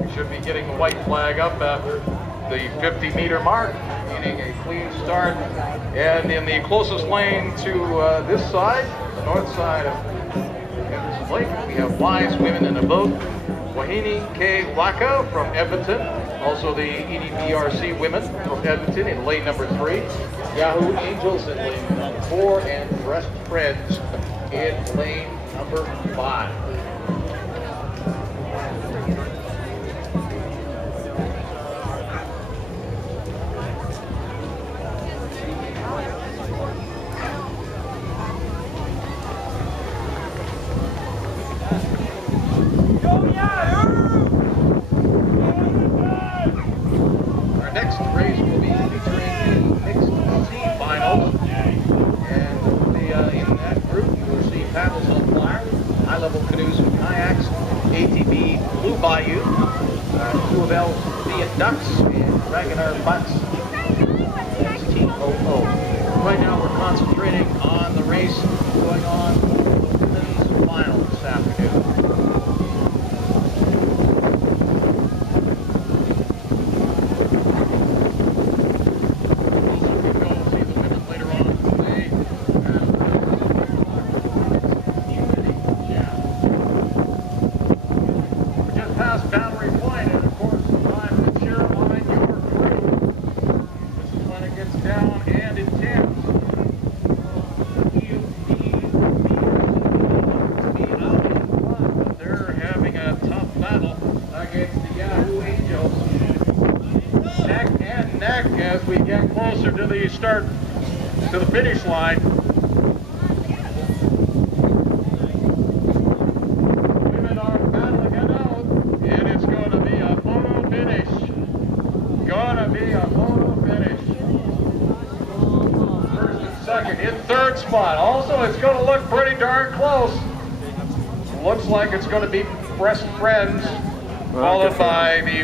We should be getting the white flag up after the 50-meter mark, meaning a clean start. And in the closest lane to this side, the north side of Henderson Lake, we have Wise Women in a Boat, Wahine K. Waka from Edmonton, also the EDPRC Women from Edmonton in lane number 3, Yahoo Angels in lane number 4, and Breast Friends in lane number 5. Our next race will be featuring the mixed team finals, and in that group you will see paddles on fire, high-level canoes and kayaks, ATV Blue Bayou, 2 of L's Fiat Ducks, and Dragonar Butts. That's Team OO. Right now we're concentrating on the race going on for the women's final this afternoon. Boundary point, and of course, time to cheer on your crew. This is when it gets down and intense. Out in front, but they're having a tough battle against the Yahoo Angels. Neck and neck as we get closer to the start, to the finish line. Gonna be a photo finish. First and second in third spot. Also, it's gonna look pretty darn close. Looks like it's gonna be Breast Friends, followed by the